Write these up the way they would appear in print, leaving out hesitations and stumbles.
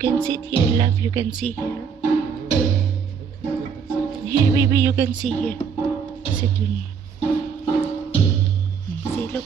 can sit here, love. You can see here. Here, baby, you can see here. Sit with me. See, look.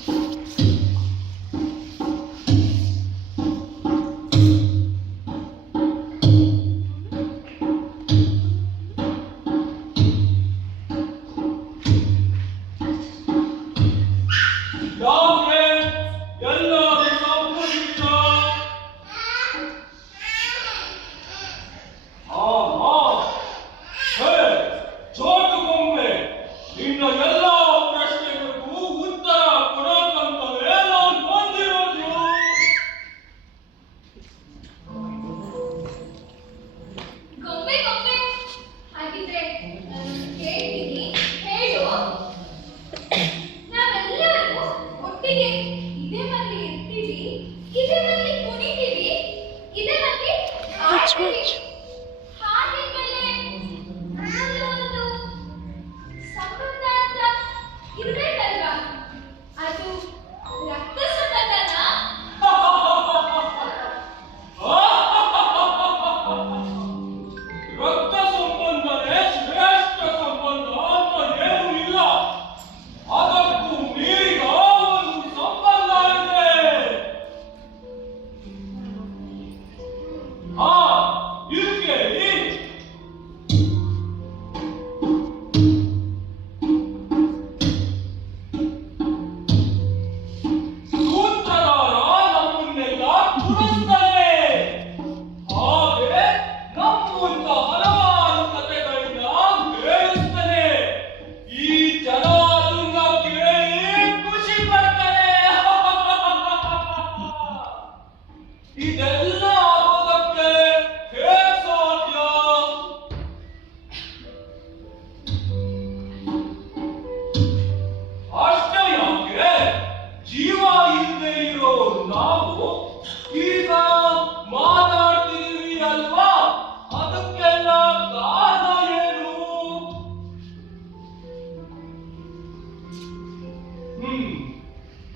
Watch.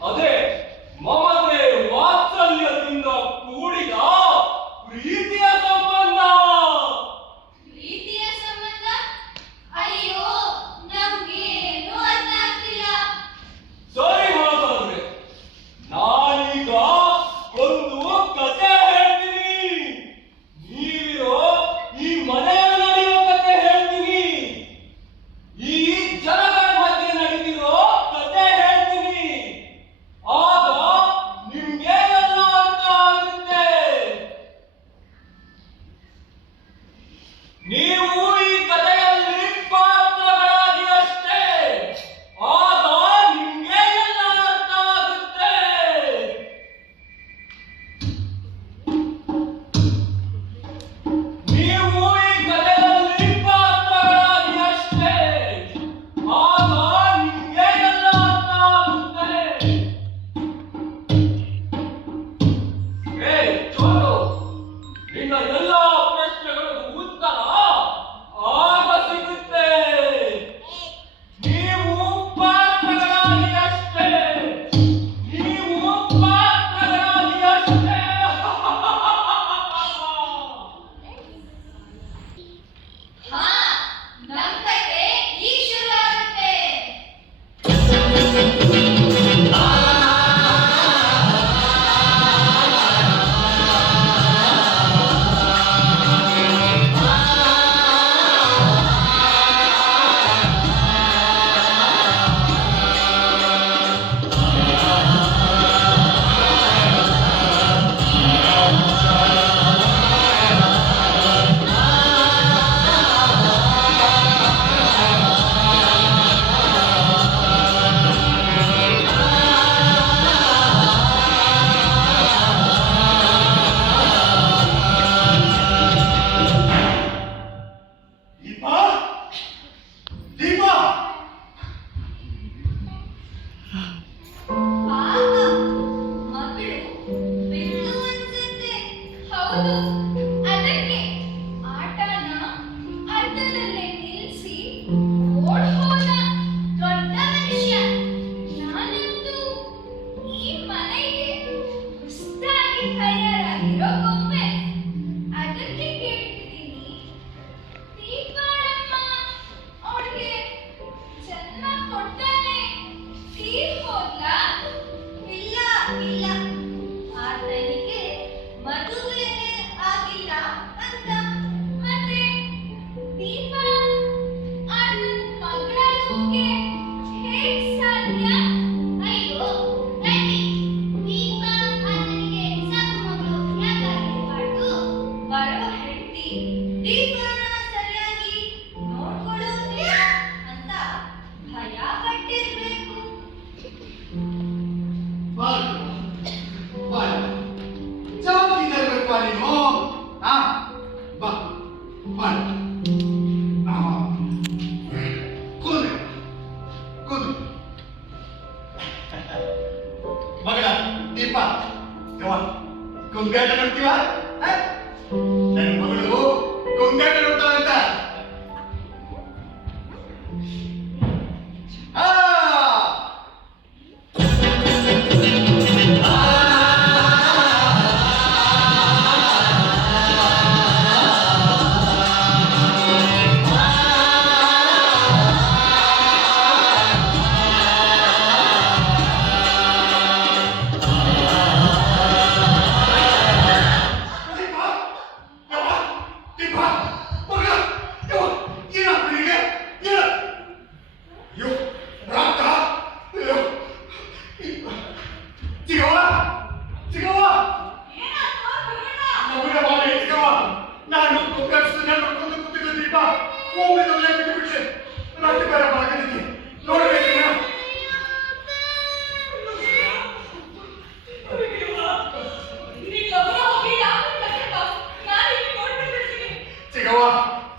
ಅದೇ ಮಮತೆ ವಾತ್ಸಲ್ಯದಿಂದ ಕೂಡಿದ ಪ್ರೀತಿಯ ಸಂಬಂಧ. ಪ್ರೀತಿಯ ಸಂಬಂಧ? ಅಯ್ಯೋ ಗೊಂಗಾಟ ನೋಡ್ತೀವ? ನನ್ನ ಮಗಳು ಗೊಂಗಾಟ ನೋಡ್ತಾಳಂತ.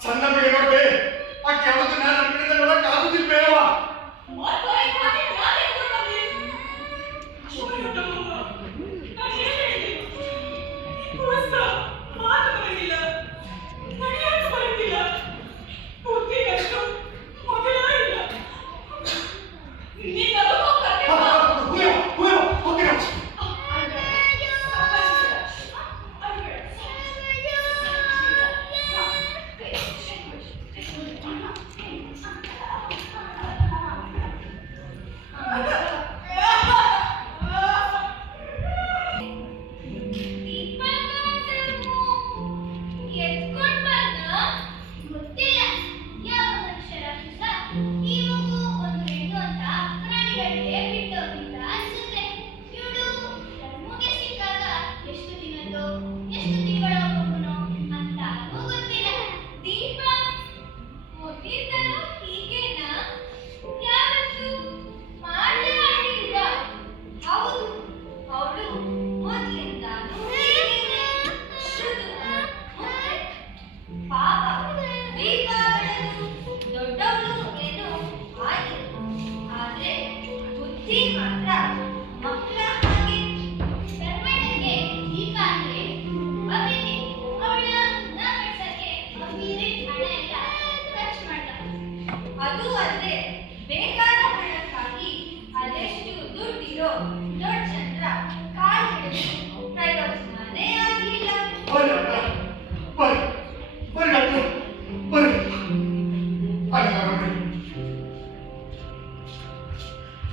ಚಂದ ಬಿಡಿ ನೋಡ್ಬೇ ಆಕೆ ಯಾವತ್ತು ನಾನು ನನ್ನ ಕಡೆಯಿಂದ ನೋಡಕ್ ಆಗುದಿಲ್ವೇವ.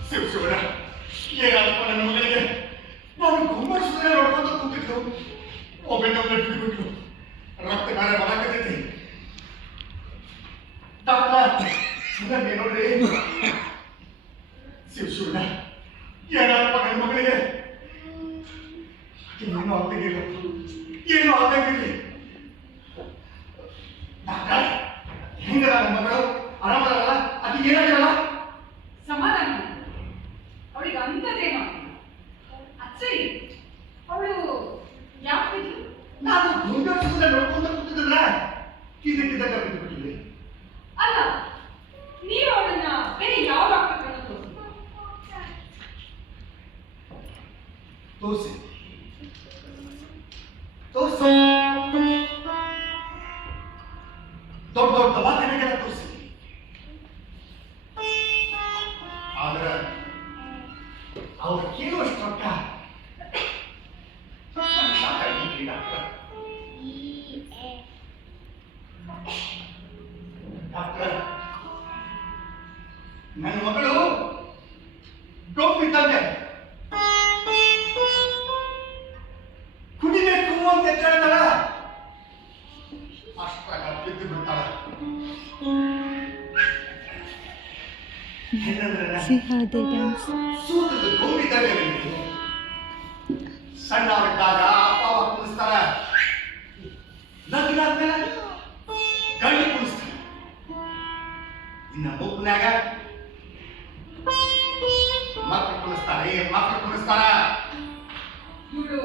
ಶಿವಶಿವನ ಏನಾದಪ್ಪ ನನ್ನ ಮಗನಿಗೆ? ನಾನು ಗೊಂಬರಿಸಿದ್ರೆ ನೋಡ್ಕೊಂಡು ಕೂತಿದ್ರು, ಒಬ್ಬನ ಬಿಟ್ಟು ರಕ್ತ ಗಾಯ ಬರಾಕತೈತಿ. ಡಾಕ್ಟರ್ ಸುಮ್ಮನೆ ನೋಡ್ರಿ. ಶಿವಶಿವನ ಏನಾದಪ್ಪ ನನ್ನ ಮಗನಿಗೆ? ಏನೂ ಆಗ್ತಿರ್ಲಿಲ್ಲ, ಏನೂ ಆಗ್ತಿರ್ಲಿ. ಡಾಕ್ಟರ್ ಹೆಂಗದ ನನ್ನ ಮಗಳು? ಆರಾಮದಲ್ಲ? ಅದು ಏನಾಗಿರಲ್ಲ? ಸಮಾಧಾನ. ಅವಳಿಗೆ ಅಂಥದ್ದೇನೋ ಅಚ್ಚರಿ. ಅವಳು ಯಾಕೆ ನಾನು ಗೊಂಬರಿಸಿದ್ರೆ ನೋಡ್ಕೊಂಡು ಕೂತಿದ್ರಲ್ಲ, ಇದಕ್ಕಿದ್ದಾಗ ಬಿಟ್ಟು ಬಿಟ್ಟಿದ್ದೆ. ಅಲ್ಲ, ನೀವು ಅವಳನ್ನ ಬೇರೆ ಯಾವ ಡಾಕ್ಟರ್ ಕಣ್ಣು ತೋರಿಸಿ ತೋರಿಸಿ ದೊಡ್ಡ ದೊಡ್ಡ ದವಾಖಾನೆಗೆಲ್ಲ ತೋರಿಸಿ. ಆದ್ರೆ ಅವ್ರು ಕೇಳುವಷ್ಟು ರೊಕ್ಕ ಸಾಕಾಗಿಲ್ಲ. ಡಾಕ್ಟರ್ ನನ್ನ ಮಗಳು ಡೊಂಬಿದ್ದಂಗೆ ಕುಡಿಬೇಕು ಅಂತ ಹೇಳ್ತಾಳ, ಅಷ್ಟಾಗ ಬಿದ್ದು ಬಿಡ್ತಾಳ. See how they dance. ಸೂತದ ಗೊಂಬಿದ್ದಂಗೆ ಸಣ್ಣವರಿದ್ದಾಗ ಅಪ್ಪ ಅವ ಕುಣಿಸ್ತಾರ, ಲಗ್ನ ಆದ್ಮೇಲೆ ಗಂಡು ಕುಣಿಸ್ತಾರ, ಇನ್ನ ಮುಗ್ನಾಗ ಮಕ್ಕಳು ಕುಣಿಸ್ತಾರೆ, ಮಕ್ಕಳು ಕುಣಿಸ್ತಾರ. ಇವಳು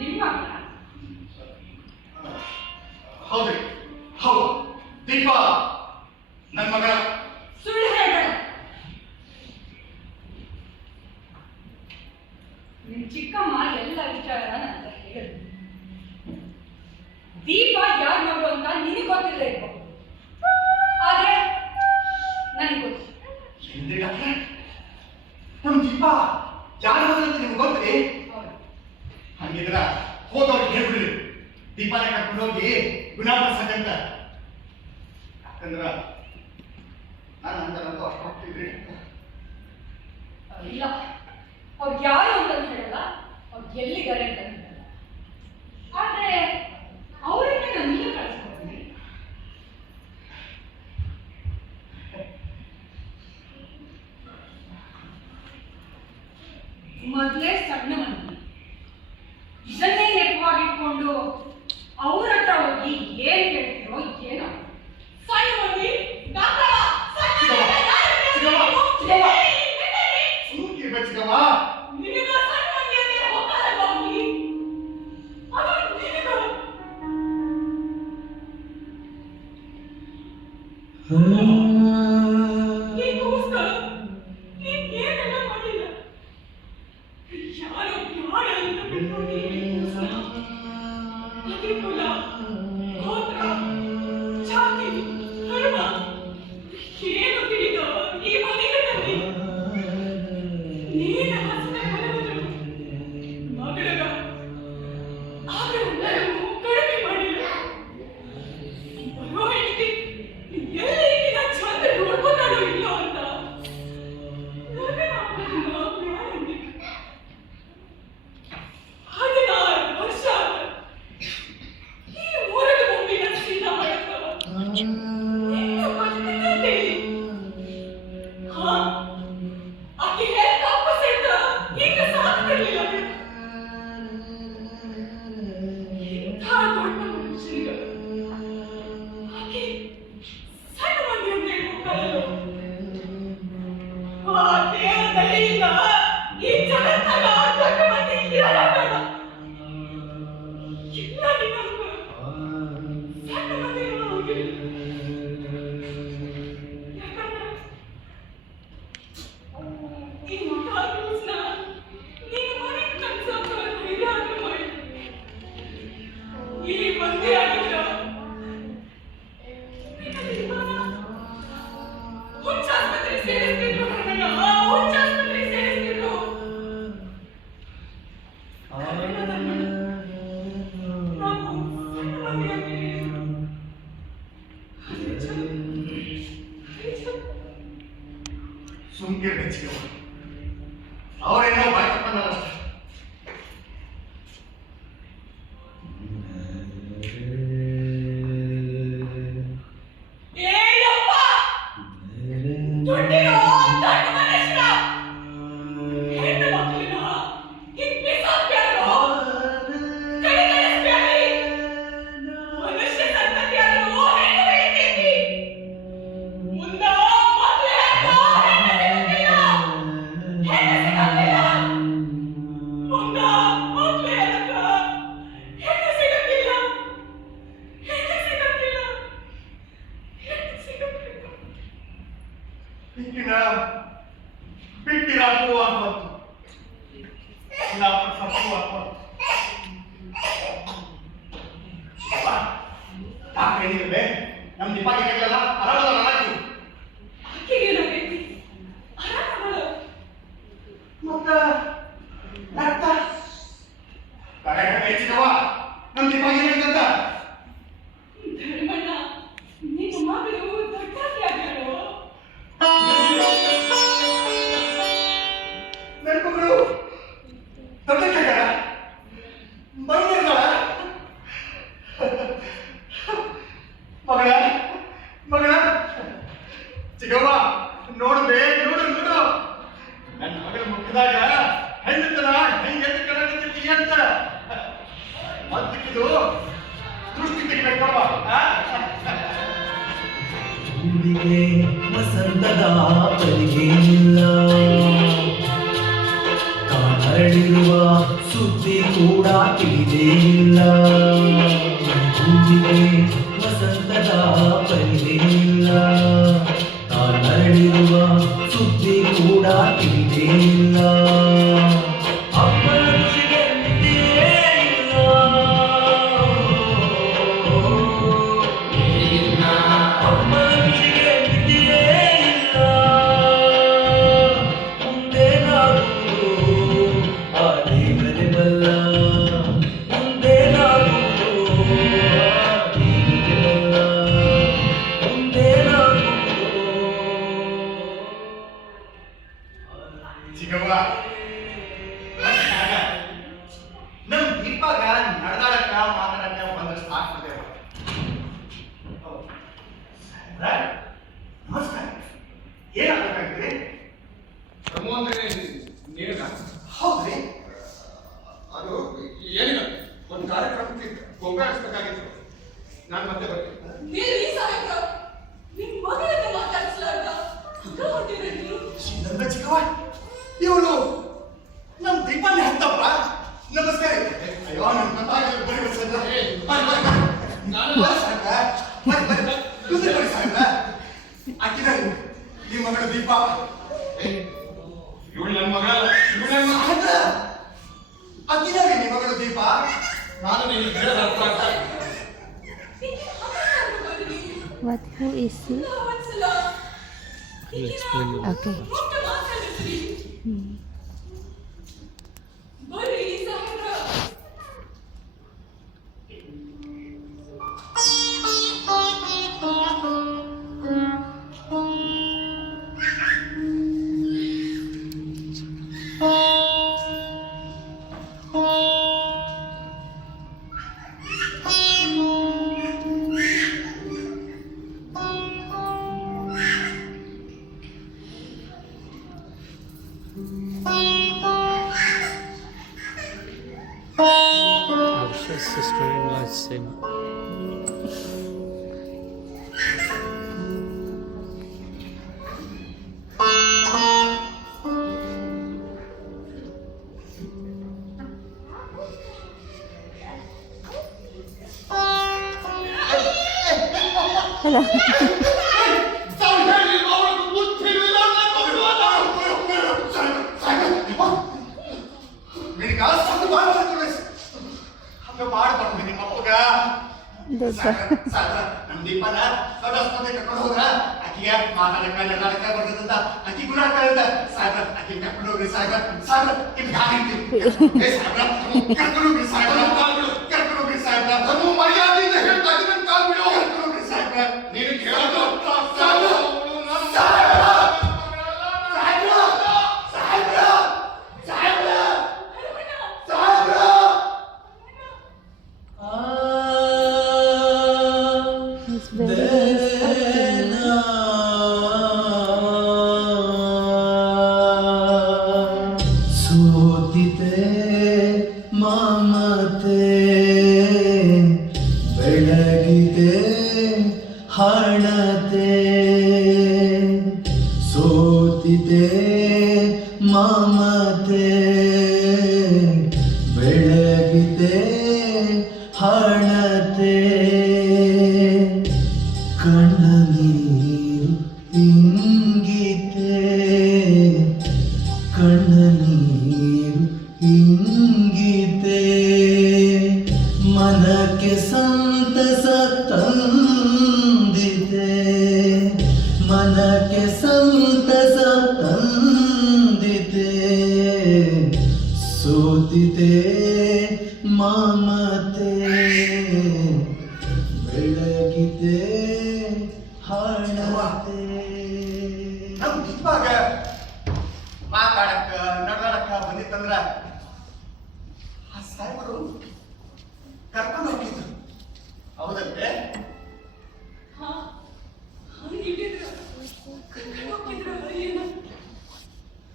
ನಿಮ್ಮ ಹೌದ್ರಿ, ಹೌದು. ದೀಪ ನನ್ನ ಮಗ. ಸುಳ್ಳು ಹೇಳಬೇಡ. ನಿಮ್ ಚಿಕ್ಕಮ್ಮ ಎಲ್ಲ ವಿಚಾರ ಅಂತ ಹೇಳಿ ದೀಪ ಯಾರ ಮಗಳು ಅಂತ ನಿನಗೆ ಗೊತ್ತಿಲ್ಲ ಇರ್ಬೋದು, ಆದ್ರೆ ನನಗೆ ಗೊತ್ತು. ಏನ್ರಿ ಡಾಕ್ಟ್ರೆ, ನಮ್ ದೀಪ ಯಾರು ಅಂತ ನಿಮ್ಗೆ ಗೊತ್ತ್ರಿ? ಹಂಗಿದ್ರ ಹೋದವ್ರಿಗೆ ಹೇಳ್ಬಿಡ್ರಿ, ದೀಪಾನ ಕರ್ಕೊಂಡು ಹೋಗಿ ಗುಣಾಪಡಿಸಕ್ಕಂತ. ಯಾಕಂದ್ರ ನಾನು ಅಂತಂದು ಅಷ್ಟು ಹೋಗ್ತಿದ್ರಿ. ಇಲ್ಲ, ಅವ್ರು ಯಾರು ಅಂತ ಹೇಳಲ್ಲ, ಅವ್ರು ಎಲ್ಲಿದ್ದಾರೆ ಅಂತ ಹೇಳಲ್ಲ. ಆದ್ರೆ ಅವರನ್ನ ನಾನು ನೀನು ಕಳಿಸ್ಕೊಡ್ತೀನಿ. ಮೊದಲೇ ಸಣ್ಣ ಮಂದಿ ಇದನ್ನೇ ನೆಪವಾಗಿಟ್ಕೊಂಡು ಅವ್ರ ಹತ್ರ ಹೋಗಿ ಏನ್ ಹೇಳ್ತಿರೋ ಏನೋ. ಸಣ್ಣ ಮಂದಿ ಸುಮ್ಕೆ ಬೆಚ್ಚಿಗೆ ಅವರೇನೋ ಬಾಯಿ ತಪ್ಪನ್ನಲ್ಲ. ಬಿಟ್ಟಿರಾಕು ಆಗ್ಬಾರ್ದು, ತಪ್ಪು ಆಗ್ಬಾರ್ದು. ಯಾಕೆ ಹೇಳಿದ್ರೆ ನಮ್ ದೀಪಾಗಿ ಹೇಳಲ್ಲ ಆರಾಮದ ಹಾಕಿ ಮತ್ತ ರಕ್ತ ಹೆಚ್ಚಿದವ ನಮ್ ದೀಪಾಗಿ ಹೇಳಿದಂತ ಧರ್ಮಣ್ಣ, ನಿನ್ನ ಮಗಳು ದೊಡ್ಡಾಗಿ ಆಗ್ಯಾಳು. ನನ್ನ ಮಗಳು ದೊಡ್ಡಕ್ಕಾಗ ಮೈನರ್ಗಳ ಮಗಳ ಮಗಳ ಚಿಗವ್ವ ನೋಡ್ಬೇ ನೋಡು ನೋಡು ನನ್ನ ಮಗಳ ಮುಖದಾಗ ಹೆಣ್ಣುತನ ಹೆಂಗೆ ಎದ್ದು ಕಣಕತ್ತಿ ಅಂತ ಮತ್ತಿದು ದೃಷ್ಟಿ ತೆಗಿಬೇಕಲ್ವಾ? ಹುಡುಗಿಗೆ ವಸಂತದ ಪರಿಗೆ ಇಲ್ಲ, ಕಾಣಲಿರುವ ಸುದ್ದಿ ಕೂಡ ತಿಳಿದೇ ಇಲ್ಲ. ಹುಡುಗಿಗೆ ವಸಂತದ ಪರಿಗೆ ಇಲ್ಲ, ಕಾಣಲಿರುವ ಸುದ್ದಿ ಕೂಡ ತಿಳಿದೇ ಇಲ್ಲ. ಅಪ್ಪನ ಋಷಿಗೆ ನಿದ್ದೆ ಇಲ್ಲ, ಅಕ್ಕಿದಾರೆ ಈ ಮಗಳು ದೀಪ. ಇವಳು ನನ್ನ ಮಗಳಲ್ಲ, ಇವಳು ನನ್ನ ಮಗ. ಅಕ್ಕಿದಾರೆ ನಿಮ್ಮ ಮಗಳು ದೀಪ. ನಾನು ನಿನಗೆ ಹೇಳೋದು ಅರ್ಥ ಆಗ್ತಾ ಇಲ್ಲ. What? Who is he? Okay. Aisha's sister-in-law is same. Hello. ಮಾಡ್ಬಾರ್ದು ನಿಮ್ಮ ಅಪ್ಪಗ. ನಮ್ ದೀಪನ ಸದಸ್ಯತೆ ಕರ್ಕೊಂಡು ಹೋದ್ರ ಆಕಿಗೆ ಮಾತಾಡಕ ನಡಾಡಕ ಬರ್ತದಂತ ಆಕಿ ಗುಣ ಕಳೆದ ಸಾಹೇಬ್ರ ಆಕಿ ಕರ್ಕೊಂಡು ಹೋಗ್ರಿ ಸಾಹೇಬ್ರ ಇಲ್ಲಿ ಹಾಕಿರ್ತೀವಿ ಸಾಹೇಬ್ರ ಕರ್ಕೊಂಡು ಹೋಗ್ರಿ ಸಾಹೇಬ್ರ ಕರ್ಕೊಂಡು ಹೋಗ್ರಿ ಸಾಹೇಬ್ರ ತಮ್ಮ ಮರ್ಯಾದೆಯಿಂದ ಹೇಳ್ತಾ ಇದ್ದೀನಿ ನನ್ನ ಕಾಲ್ ಬಿಡು ಕರ್ಕೊಂಡು ಹೋಗ್ರಿ ಸಾಹೇಬ್ರ ನೀನು ಕೇಳೋದು He's very ಸೋತಿತೆ ಮಮತೆ ಬೆಳಗಿದೆ ಹಣತೆ ಸೋತಿತೆ ಮಮತೆ ಬೆಳಗಿದೆ ಹಣತೆ ಕಣ್ಣ ನೀರು ಇಂಗಿತೆ ಕಣ್ಣ ನೀರು ಇಂಗಿತೆ ಮನಕ್ಕೆ ಸಂತಸ ತಂದಿತೆ ಮನಕ್ಕೆ ಸಂತಸ ತಂದಿತೆ ಸೋತಿತೆ ಮಮತೆ ಬೆಳಗಿದೆ ಹಣತೆ ನಮ್ ದೀಪಾಗ ಮಾತಾಡಕ್ಕ ನಡಾಡಕ್ಕ ಬಂದಿತ್ತಂದ್ರ ಆ ಸಾಹೇಬರು ಕರ್ಕೊಂಡು ಹೋಗಿದ್ರು ಹೌದಲ್ವೇ?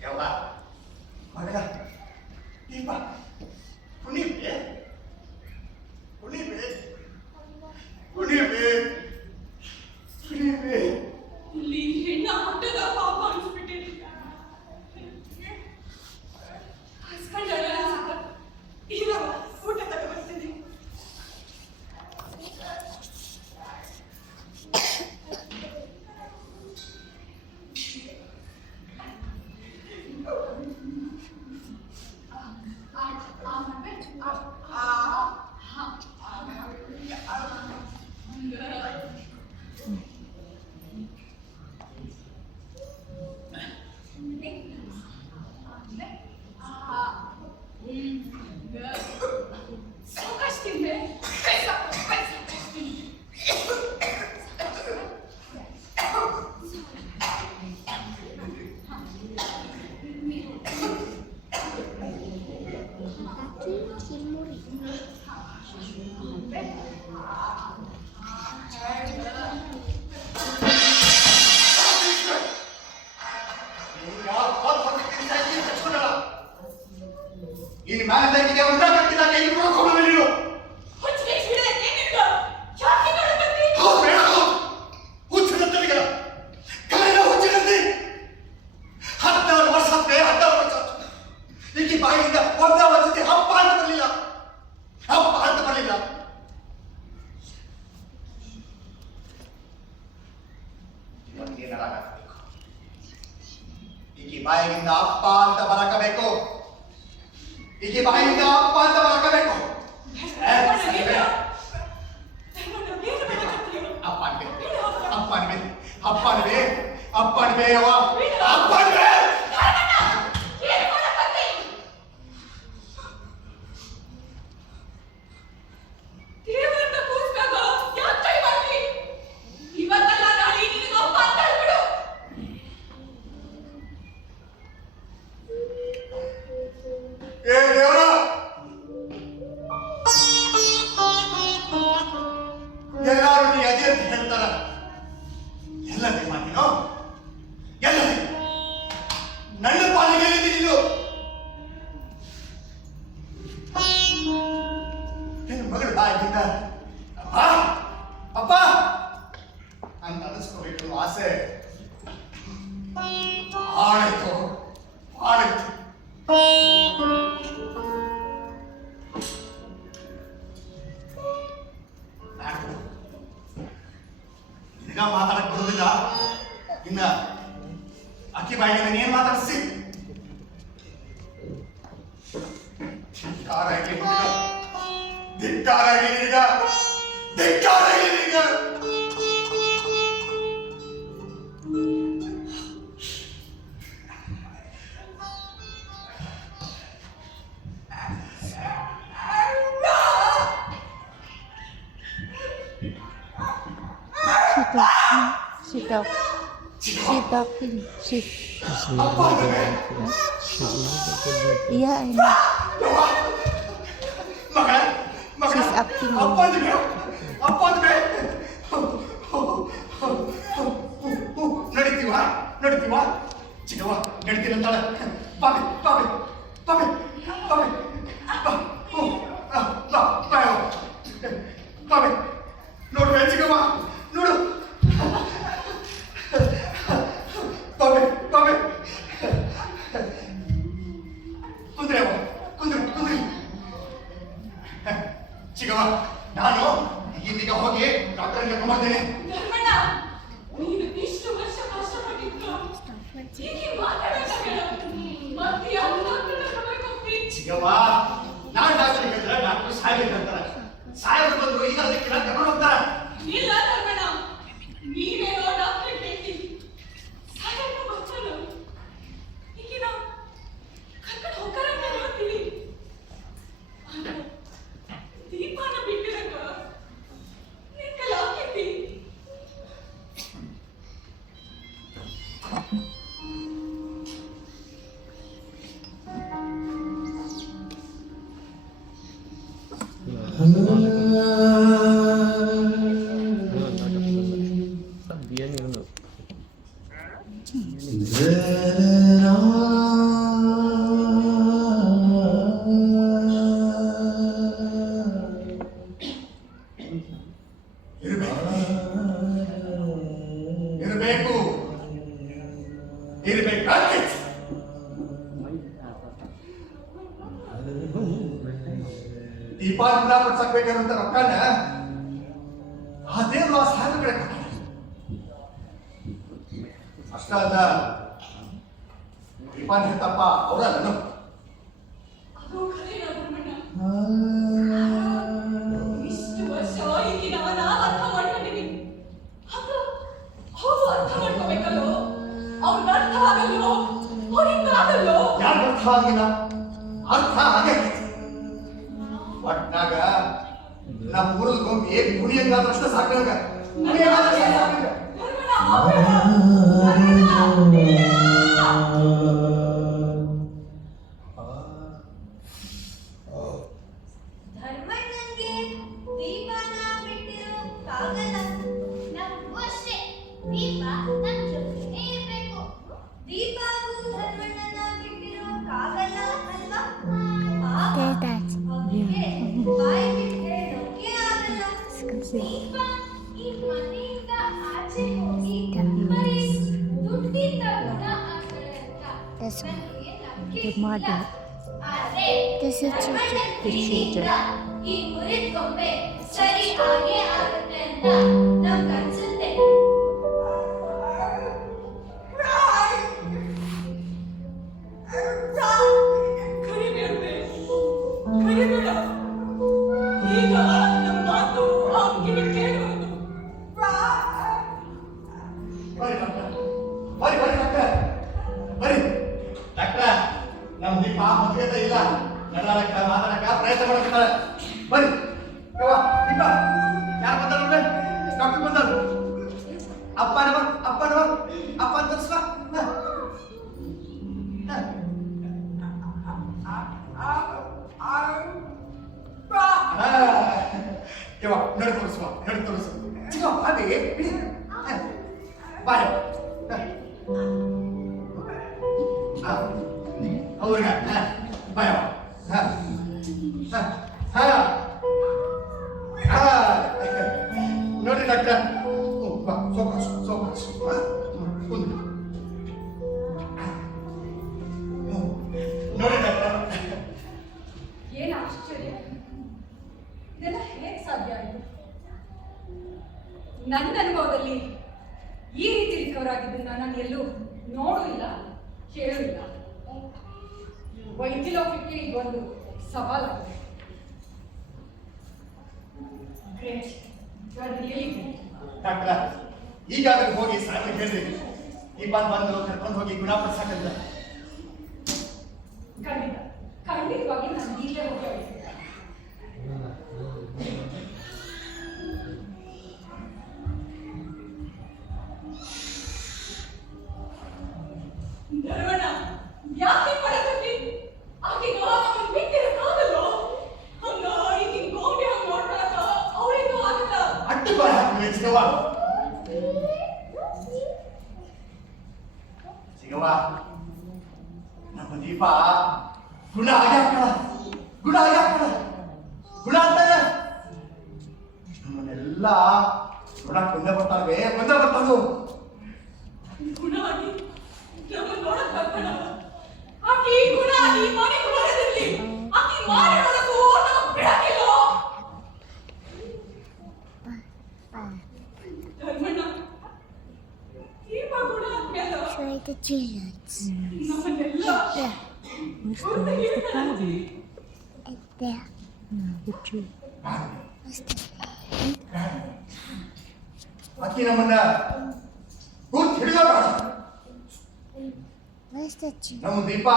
ಯವ್ವ ಮಗಳ ದೀಪ ಕುಣಿಬೆ ಕುಣಿಬೆ ಕುಣಿಬೆ ಕುಣಿಬೆ ಇಲ್ಲಿ ಹೆಣ್ಣ ಹುಟ್ಟದ ಪಾಪ ಅನ್ಸ್ಬಿಟ್ಟಿದೆ. ಹಸ್ಕೊಂಡಲ್ಲ ಈಗ ಊಟ ತಗೊಬರ್ತೀನಿ. ಹೀಗೆ ನರ ಹಾಕಬೇಕು. ಈಕೆ ಬಾಯಿಗಿಂದ ಅಪ್ಪ ಅಂತ ಬರಕಬೇಕು. ಈಕೆ ಬಾಯಿಗಿಂದ ಅಪ್ಪ ಅಂತ ಬರಕಬೇಕು. ಅಪ್ಪ ಅನ್ಬೇ ಅಪ್ಪ ಅನ್ಬೇ ಅಪ್ಪ ಅನ್ಬೇ ಅಪ್ಪ ಅನ್ಬೇ ಅವ ಅಪ್ಪ ಅನ್ಬೇ. ಎಲ್ಲಾರು ನೀ ಅದೇ ಅಂತ ಹೇಳ್ತಾರ. ಎಲ್ಲದೇ ಮಾತಿನೋ ಎಲ್ಲದೇ ನನ್ನ ಪಾಲಿಗೆ ನೀನು ನಿನ್ನ ಮಗಳ ಬಾಯಿಯಿಂದ ಅಪ್ಪ ಅಪ್ಪ ಅಂತ ಅನಿಸ್ಕೋಬೇಕು ಆಸೆ ಆಯ್ತು ಆಯ್ತು. ನಿನಗ ಮಾತಾಡಕ್ ಬರುದಿಲ್ಲ. ಇನ್ನ ಅಕ್ಕಿ ಬಾಯಿಗೆ ನೀನ್ ಮಾತಾಡಿಸಿ ಧಿಕ್ಕಾರ ಧಿಕ್ಕಾರ ಈಗ ಧಿಕ್ಕಾರ ಈಗ. She talking. She's not a good actress. She's not a good actress. Yeah, I know. ಮಗಳ She's acting. ಅಪ್ಪ ಅಂದ್ಬೇ ಅಪ್ಪ ಅಂದ್ಬೇ. ನಡಿತೀವ ನಡಿತೀವ ಚಿಕ್ಕವ್ವ ನಡಿತೀನಂತಾಳೆ. ಬಾಬೆ ಬಾಬೆ ಬಾಬೆ ಬಾಬೆ ಬಾಬೆ ನೋಡ್ಬೇ ಚಿಕ್ಕವ್ವ ನೋಡು ಬಾಬೆ ಬಾಬೆ. ಕುಂದ್ರೆ ಅವ ಕುಂದ್ರೆ ಕುಂದ್ರೆ. ಚಿಕ್ಕವ್ವ ನಾನು ಇಲ್ಲಿಗ ಹೋಗಿ ಡಾಕ್ಟರ್ ಕರ್ಕೊಂಡ್ಬರ್ತೇನೆ. ನೀನು ಇಷ್ಟು ವರ್ಷ ಕಷ್ಟಪಟ್ಟಿದ್ದು ಹೀಗೆ ಮಾತಾಡೋಕ್ಕಾಗಲ್ಲ. ಮತ್ತೆ ಯಾವ ಡಾಕ್ಟರ್ನ ಕರ್ಕೊಂಡು ಹೋಗ್ತಿ? ಚಿಕ್ಕವ್ವ ನಾನು ಡಾಕ್ಟರ್ ಹೇಳಿದ್ರೆ ಡಾಕ್ಟರ್ ಸಾಯ್ಬೇಕಂತಾರ. ಸಾಯೋದು ಬಂದ್ರು ಈಗ ಅದಕ್ಕೆ ಕರ್ಕೊಂಡು ಹೋಗ್ತಾರ. ಇಲ್ಲ ಧರ್ಮಣ್ಣ, ನೀವೇನೋ ಡಾಕ್ಟರ್ ಕೇಳ್ತಿ ಸಾಯಂತ ಬರ್ತಾರ. ಈಗಿನ ಕರ್ಕೊಂಡು ಹೋಗ್ತಾರ ಅಂತ ಹೇಳ್ತೀನಿ. ದೀಪಾನ ಬಿಟ್ಟಿರಕ ನಿನ್ ಕೈ ಹಾಕೈತಿ. No, not a problem. Stop being you know. ಇರಬೇಕು ಇರಬೇಕಾಗಿ ದೀಪಾವಳಿ ಕೊಡ್ಸಕ್ಬೇಕಂತ ರೊಕ್ಕನ ಆ ದೇವ್ರು ಆ ಸಾಹೇಬ ಕಡೆ ಕೊಟ್ಟಾನೆ. ಅಷ್ಟ ಅಲ್ಲ ದೀಪಾನ್ ಹೇಳ್ತಪ್ಪ ಅವರ ನಾನು ಅದು ಖರೇನಾ ಧರ್ಮಣ್ಣ? ಇಷ್ಟು ವರ್ಷ ಈಗಿನ ನಾ ಅರ್ಥ ಮಾಡ್ಕೊಂಡಿದ್ದೀನಿ. ಅದು ಅವರು ಅರ್ಥ ಮಾಡ್ಕೋಬೇಕಲ್ಲೋ. ಅವ್ರಿಗೆ ಅರ್ಥ ಆಗಲ್ಲೋ, ಅವ್ರಿಂದ ಆಗಲ್ಲೋ. ಯಾರು ಅರ್ಥ ಆಗಿಲ್ಲ? ಅರ್ಥ ಆಗೈತಿ. ಒಟ್ನಾಗ ನಮ್ಮ ಊರಲ್ಲಿ ಗೊಂಬಿ ಹೇಗೆ ಮುನಿಯಂಗಾದ್ರಷ್ಟ ಸಾಕಂಗ ಮುನಿಯಂಗಾದ್ರಷ್ಟ ಸಾಕಂಗ. ಧರ್ಮಣ್ಣನ್ಗೆ ದೀಪನ ಬಿಟ್ಟಿರೋಕ್ಕಾಗಲ್ಲ. ನಮಗೂ ಅಷ್ಟೇ, ದೀಪ ನಮ್ ಜೊತೆನೇ ಇರ್ಬೇಕು. ದೀಪಗೂ ಧರ್ಮಣ್ಣನ ಬಿಟ್ಟಿರೋಕ್ಕಾಗಲ್ಲ ಅಲ್ವಾ? ಅವ್ರಿಗೆ ಬಾಯಿ ಬಿಟ್ಟು ಹೇಳೋಕೆ ಆಗಲ್ಲ. ದೀಪ ಈ ಮನೆಯಿಂದ ಆಚೆ ಹೋಗಿ ಬರೀ ದುಡ್ಡಿಂದ ಗುಣ ಆಗ್ತಾರೆ ಅಂತ ನನಗೆ ನಂಬಿಕೆ ಇಲ್ಲ. ಆದ್ರೆ ಧರ್ಮಣ್ಣನ್ ಪ್ರೀತಿಯಿಂದ ಈ ಮುರಿದ ಗೊಂಬೆ ಸರಿ ಆಗೇ ಆಗುತ್ತೆ ಅಂತ ನಮ್ಗನ್ಸುತ್ತೆ. ಡಾಕ್ಟರ್ ಬರ್ರಿ ಬರ್ರಿ ಡಾಕ್ಟರ್ ಬರ್ರಿ ಡಾಕ್ಟರ್ ನಮ್ ದೀಪ ಮದುವೆ ಇಲ್ಲ ನಡಾಡಕ್ಕ ಮಾತಾಡಕ್ಕ ಪ್ರಯತ್ನ ಮಾಡಕ್ಕಾರೆ ಬರ್ರಿ ಯವ್ವ ದೀಪ ಯಾರು ಮಾತಾಡ್ರೆ ಡಾಕ್ಟರ್ ಬಂದರು ಅಪ್ಪ ಅಂತ ತೋರಿಸ್ವಾ ಯವ್ವ ನಡಿ ತೋರಿಸುವ ಚಿಕ್ಕ ಅದೇ ಬಿಡಿ ಬಾಯ್ ಅವ್ರಿಗೆ ಬಾಯ್ ನೋಡ್ರಿ ಡಾಕ್ಟರ್ ನೋಡಿ ಡಾಕ್ಟರ್ ಏನು ಆಶ್ಚರ್ಯ, ಇದೆಲ್ಲ ಹೇಗೆ ಸಾಧ್ಯ ಆಯಿತು? ನನ್ನ ಅನುಭವದಲ್ಲಿ ಈ ರೀತಿ ರಿಕವರ್ ಆಗಿದ್ದನ್ನ ನಾನು ಎಲ್ಲೂ ನೋಡೂ ಇಲ್ಲ, ಕೇಳೂ ಇಲ್ಲ. ವೈದ್ಯ ಲೋಕಕ್ಕೆ ಇದೊಂದು ಸವಾಲಾಗಿದೆ. Great, you are really great. Doctor ಈಗಾಗಲೇ ಹೋಗಿ ಸಾಕು ಹೇಳ್ರಿ ಈ ಬಂದು ಕರ್ಕೊಂಡು ಹೋಗಿ ಗುಣಪಡಿಸಕ್ಕಂತ ಖಂಡಿತವಾಗಿ ನಾನು ಈಗಲೇ ಹೋಗಿ ಹೇಳ್ತೀನಿ. ಧರ್ಮಣ್ಣ, ಯಾಕೆ ಪಡಕತ್ತಿ? ಆಕೆ ನಮ್ಮನ್ನು ಬಿಟ್ಟಿರೋಕ್ಕಾಗಲ್ಲೋ? ಹಂಗ ಈಗಿನ ಗೋಂಬೆ ಹಂಗ ನೋಡ್ಕೊಳಕ ಅವ್ರಿಗೂ ಆಗಲ್ಲ. ಅಡ್ಡು ಬಾಳ ಹಾಕಿ ಸಿಗವ್ವ ನಮ್ಮ ದೀಪ ಗುಣ ಆಗ್ಯಾಕಳ ಗುಣ ಅಂತಾನೆ ನಮ್ಮನ್ನೆಲ್ಲ ಗುಣ ಕೊಂದ ಬರ್ತಾವೆ ಗುಣ ಆಗಿ ನಮ್ಮನ್ನು ನೋಡಕ್ ಬರ್ತಾಳ. ಆಕೆ ಈ ಗುಣ ಆಗಿ ಮನೆಗೆ ಬರೋದಿರ್ಲಿ, ಆಕೆ ಮಾರಿಡೋದಕ್ಕೂ ನಮಗ್ ಬಿಡಕ್ಕಿಲ್ಲೋ. ಧರ್ಮಣ್ಣ, ದೀಪ ಗುಣ ಆದ್ಮೇಲೆ Try the cheese. ನಮ್ಮನ್ನೆಲ್ಲ Where's the party? Right there. No, the tree. Where's the ಅಕ್ಕಿ ನಮ್ಮನ್ನ ಕೂತ್ ಹಿಡಿಯೋಣ Where's the tree? ನಮ್ಮ ದೀಪ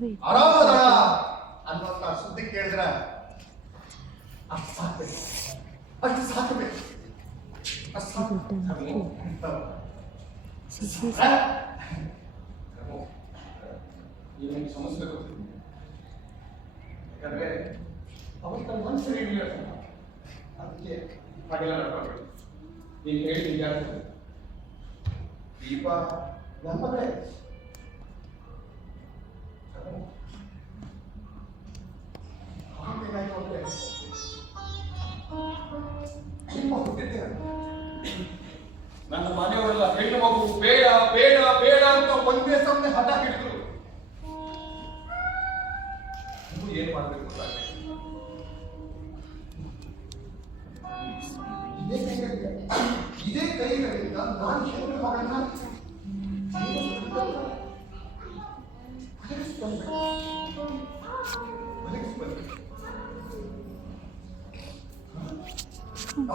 Wait. ಆರಾಮದಳ ಅನ್ನುವಂತ ಸುದ್ದಿ ಕೇಳಿದ್ರೆ ಅಷ್ಟು ಸಾಕಬೇಕು ನಿಮಗೆ ಸಮಸ್ಯೆ ಗೊತ್ತಿಲ್ಲ ಯಾಕಂದ್ರೆ ಅವತ್ತ ಮನಸ್ಸು ಹಿಡಿಯಲ್ಲ ಅದಕ್ಕೆ ಹಾಗೆಲ್ಲ ನಡ್ಕೊಳ್ಬೇಡಿ. ನೀನು ಹೇಳಿ ಯಾರು ದೀಪ ನಮ್ಮ ಕಡೆ ಏನಾಯ್ತು ಅಂದ್ರೆ ದೀಪ ಹುಟ್ಟಿದ್ದೆ ನನ್ನ ಮನೆಯವರೆಲ್ಲ ಹೆಣ್ಣು ಮಗು ಬೇಡ ಬೇಡ ಬೇಡ ಅಂತ ಒಂದೇ ಸಮನೆ ಹಠ ಹಿಡಿದ್ರು. ಏನ್ ಮಾಡ್ಬೇಕು ಗೊತ್ತಾಗ್ಲಿಲ್ಲ. ಇದೇ ಕೈಗಳಿಂದ ನಾನು ಹೆಣ್ಣು ಮಗಳನ್ನ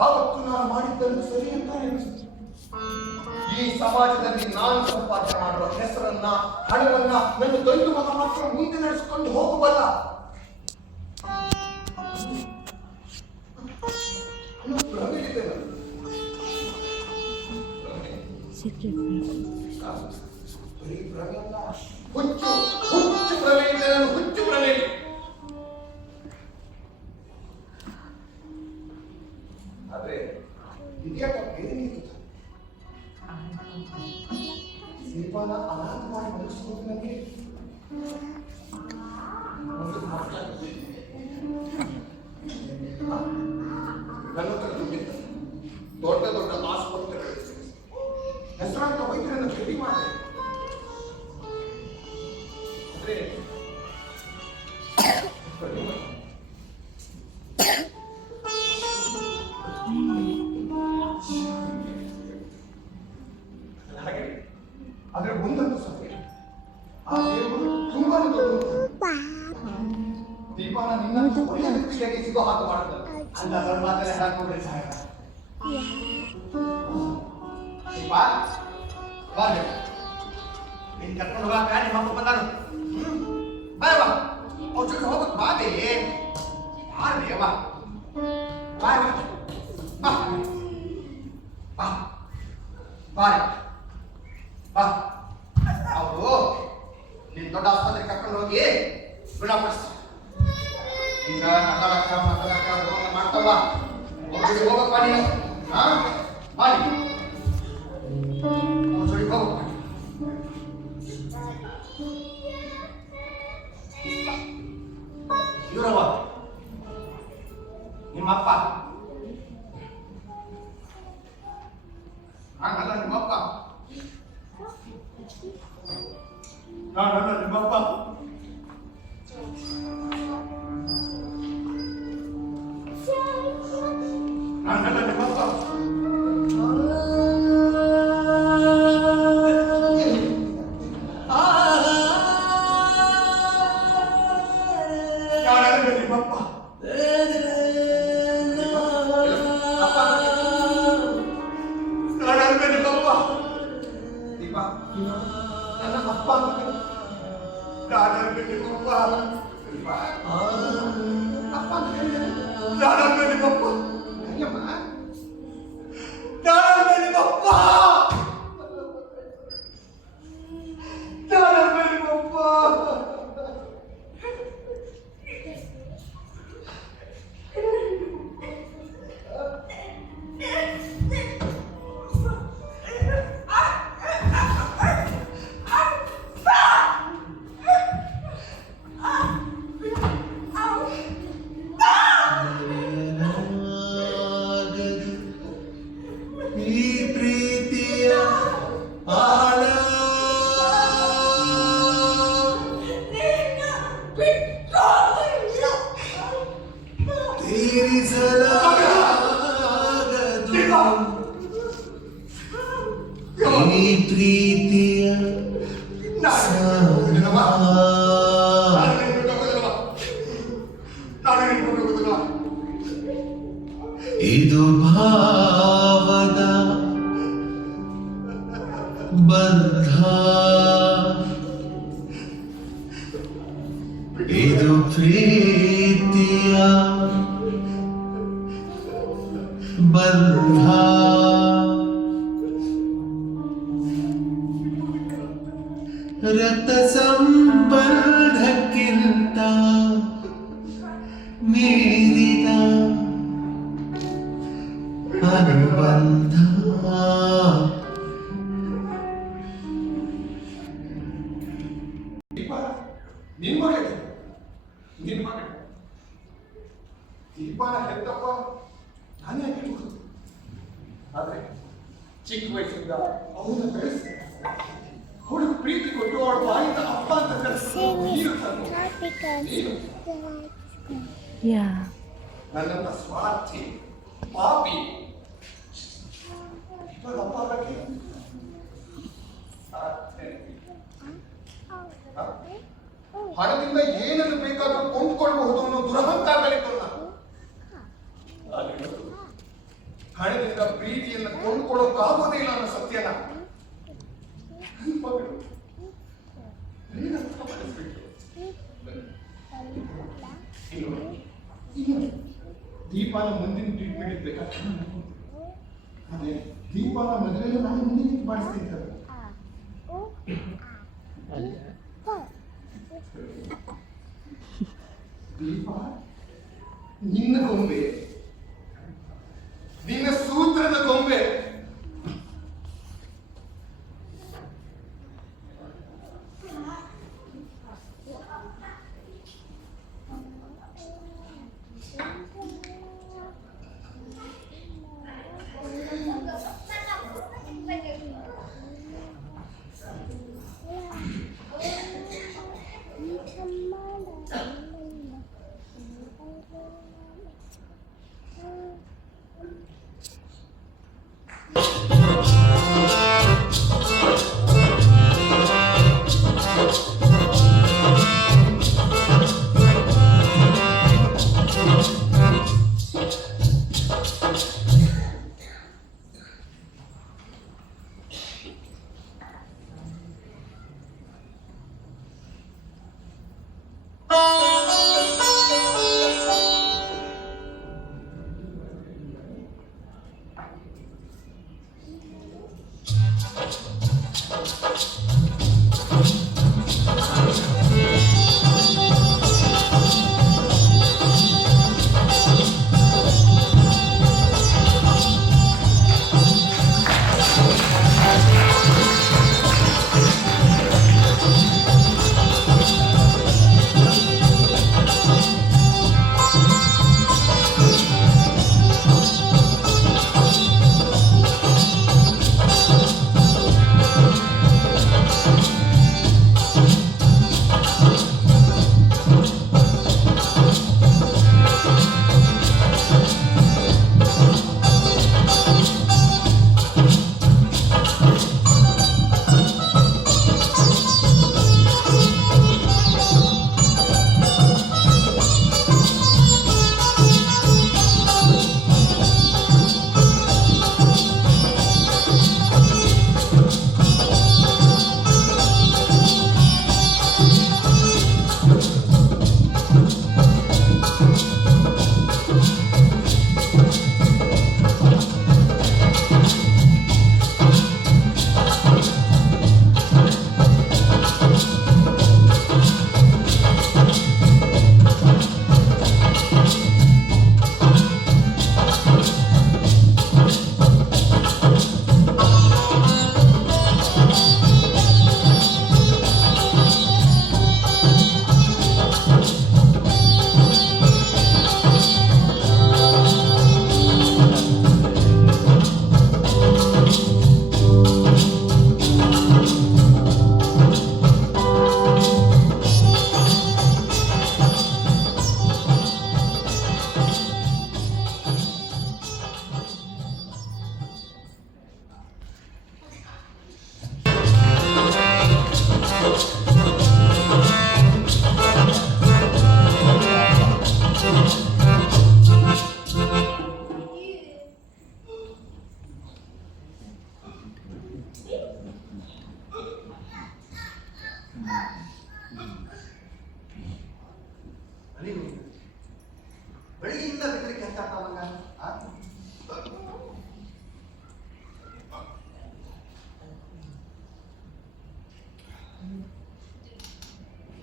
ಆವತ್ತು ನಾನು ಮಾಡಿದ್ದನ್ನು ಸರಿ ಅಂತ ಎನಿಸಿತು. ಈ ಸಮಾಜದಲ್ಲಿ ನಾನು ಸಂಪಾದನೆ ಮಾಡುವ ಹೆಸರನ್ನ ಹಣವನ್ನ ನನ್ನ ಗಂಡು ಮಗ ಮಾತ್ರ ಮುಂದೆ ನಡೆಸಿಕೊಂಡು ಹೋಗಬಲ್ಲ. Secret. ಹುಚ್ಚು ಪ್ರವೀಣ್ ಆದ್ರೆ ಇದ್ಯಾಕ ಬೇರೆ ದೀಪಾನ ಅನಾಥ ಮಾಡಿ ಮನಸ್ಸು ನನಗೆ ನನ್ನ ಹತ್ರ ದುಡ್ಡಿಲ್ಲ. ದೊಡ್ಡ ದೊಡ್ಡ ಆಸ್ಪತ್ರೆಗಳು ಹೆಸರಾಂತ ವೈದ್ಯರನ್ನು ಭೇಟಿ ಮಾಡಿದೆ. ಅಂದ್ರೆ ಹಾಗೆ ಆದ್ರೆ ಒಂದಂತೂ ಸತ್ಯ, ಆ ದೇವರು ತುಂಬಾ ದೀಪಾನ ನಿನ್ನ ಒಳ್ಳೆ ವ್ಯಕ್ತಿಯಾಗಿ ಸಿಗೋ ಹಾಗೆ ಮಾಡ್ತಾರೆ ಅಂತ ದೊಡ್ಡ ಮಾತಲ್ಲೇ ಹಾಕೋಬಿಡ್ರಿ ಸಾಹೇಬ. ದೀಪ ಬಾರ್ಲೆ ನಿನ್ ಕರ್ಕೊಂಡು ಹೋಗಾಕ ನಿಮ್ಮ ಅಪ್ಪ ಬಂದಾನು ಬಾಯ್ ಬಾ ಅವ್ರ ಜೊತೆ ಹೋಗಕ್ ಬಾ ಬೇ ಬಾರ್ಲಿ ಬಾ ಬಾಯ್ ಬಾ ಬಾ ಬಾರಿ ಬಾ ಅವರು ನಿನ್ ದೊಡ್ಡ ಆಸ್ಪತ್ರೆಗೆ ಕರ್ಕೊಂಡು ಹೋಗಿ ಗುಣಪಡಿಸ್ತಾರೆ ಈಗ ನಗರಕ್ಕ ಮಾಡ್ತಾವ ಹೋಗಪ್ಪ ನೀನು ಹಾ ಬಾರಿ ಅವ್ರ ಜೊತೆ ಹೋಗಪ್ಪ ಇವರವ ನಿಮ್ಮಪ್ಪ ನಾನಲ್ಲ ನಿಮ್ಮಪ್ಪ ನಾನಲ್ಲ ನಿಮ್ಮಪ್ಪ ನಾನಲ್ಲ ನಿಮ್ಮಪ್ಪ ನಾನಲ್ಲ ನಿಮ್ಮಪ್ಪ ನಾನಲ್ಲ ನಿಮ್ಮಪ್ಪ ದೀಪ ನನ್ನ ಅಪ್ಪ ಅಂತ ನಾನಲ್ಲ ನಿಮ್ಮಪ್ಪ ದೀಪ ಅಪ್ಪ ಅಂತ ಹೇಳಿದೆ ನಾನಲ್ಲ ನಿಮ್ಮಪ್ಪ ಅಯ್ಯಮ್ಮ ನಾನಲ್ಲ ನಿಮ್ಮಪ್ಪ ನಾನಲ್ಲ ನಿಮ್ಮಪ್ಪ ಈ ಪ್ರೀತಿಯ ಆಳ ತೀರಿಸಲಾಗದು ಈ ಪ್ರೀತಿಯ ಇದು ಭಾವದ ಬಂಧ ಇದು ಪ್ರೀತಿಯ ಬಂಧ ರಕ್ತ ಸಂಬಂಧಕ್ಕಿಂತ ಮೀರಿದ ಅನುಬಂಧ ದೀಪ ನಿನ್ ಮಗ ದೀಪನ ಹೆತ್ತಪ್ಪ ನಾನೇ ಆಗಿರ್ಬೋದು ಆದ್ರೆ ಚಿಕ್ಕ ವಯಸ್ಸಿಂದ ಅವನ್ನ ಬೆಳೆಸಿ ಅವಳಿಗೆ ಪ್ರೀತಿ ಕೊಟ್ಟು ಅವಳ ಬಾಯಿಂದ ಅಪ್ಪ ಅಂತ ಕರೆಸಿ ನೀರು ತಂದು ನೀನು Yeah. ನನ್ನನ್ನ ಸ್ವಾರ್ಥಿ ಪಾಪಿ ಇವಾಗ ಅಪ್ಪ ಆಗಕ್ಕೆ ಸಾಧ್ಯ ಹ? ಹಣದಿಂದ ಏನನ್ನು ಬೇಕಾದ್ರೂ ಕೊಂಡ್ಕೊಳ್ಬಹುದು ಅನ್ನೋ ದುರಹಂಕಾರದಲ್ಲಿತ್ತು ನಾನು ಹಣದಿಂದ ಪ್ರೀತಿಯನ್ನು ಕೊಂಡ್ಕೊಳ್ಳೋಕ್ಕಾಗೋದೇ ಇಲ್ಲ ಅನ್ನೋ ಸತ್ಯನ ನನ್ನ ಮಗಳು ಏನಂತ ಮಾಡಿಸ್ಬಿಟ್ರು. ಇನ್ನು ದೀಪಾನ ಮುಂದಿನ ಟ್ರೀಟ್ಮೆಂಟ್ ಇರ್ಬೇಕಾದ್ರೆ ಅದೇ ದೀಪಾನ ಮದುವೆಗೆ ನಾನು ಮುಂದೆ ನಿಂತು ಮಾಡಿಸ್ತೀನಿ ಸರ್. ದೀಪ ನಿನ್ನ ಗೊಂಬೆ, ನಿನ್ನ ಸೂತ್ರದ ಗೊಂಬೆ.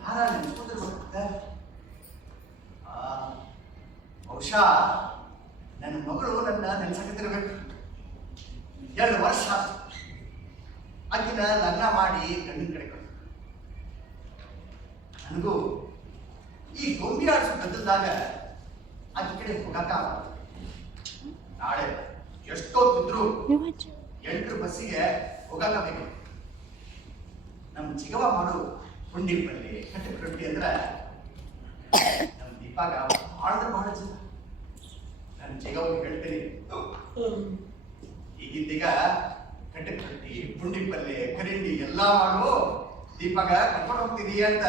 ಯಾರ ನೆನ್ಸ್ಕೊಂಡಿರ್ಬೇಕು? ಬಹುಶಃ ನನ್ನ ಮಗಳು ನನ್ನ ನೆನ್ಸಕತ್ತಿರ್ಬೇಕು. 2 ವರ್ಷ ಆಕಿನ ಲಗ್ನ ಮಾಡಿ ಗಂಡಿನ ಕಡೆ ಕಳ್ಸ. ನನಗೂ ಈ ಗೊಂಬಿ ಆಡಿಸೋ ಗದ್ದಲ್ದಾಗ ಆಕೆ ಕಡೆ ಹೋಗಕ್ಕ ನಾಳೆ ಎಷ್ಟೊತ್ತಿದ್ರು 8 ಬಸ್ಸಿಗೆ ಹೋಗಕ್ಕ ಬೇಕು. ನಮ್ಮ ಚಿಗವ ಮಾಡು ಹುಂಡಿ ಪಲ್ಲೆ ಕಟ್ಟೆ ರೊಟ್ಟಿ ಅಂದ್ರೆ ನಮ್ಮ ದೀಪಾಗ ಬಹಳ ಜನ. ನನ್ನ ಚಿಗವನಿಗೆ ಹೇಳ್ತೀನಿ, ಈಗಿಂದೀಗ ಕಟ್ಟೆ ರೊಟ್ಟಿ ಪುಂಡಿ ಪಲ್ಲೆ ಕರಿಂಡಿ ಎಲ್ಲಾ ಮಾಡು ದೀಪಾಗ ಕರ್ಕೊಂಡು ಹೋಗ್ತೀನಿ ಅಂತ.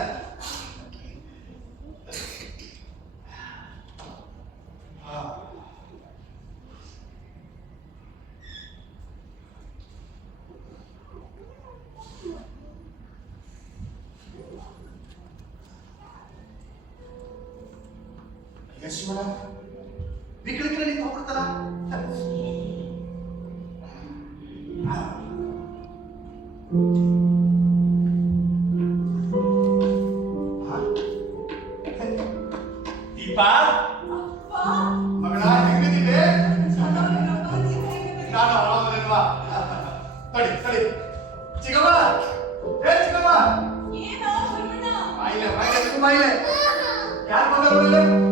ಶಿವನ ವಿಕಲಕ್ಕೆ ನಿಂತು ಹೋಗ್ಬಿಡ್ತಾರ. ದೀಪಾ ಮಗಳ ಹೆಂಗಿದ್ದೀವಿ? ನಾನು ಆರಾಮದಲ್ವಾ? ತಡಿ ಚಿಗಮ್ಮ, ಚಿಗಮ್ಮ, ಬಾಯಿಲೆ ಬಾಯಿಲೆ ಯಾರು ಬಂದ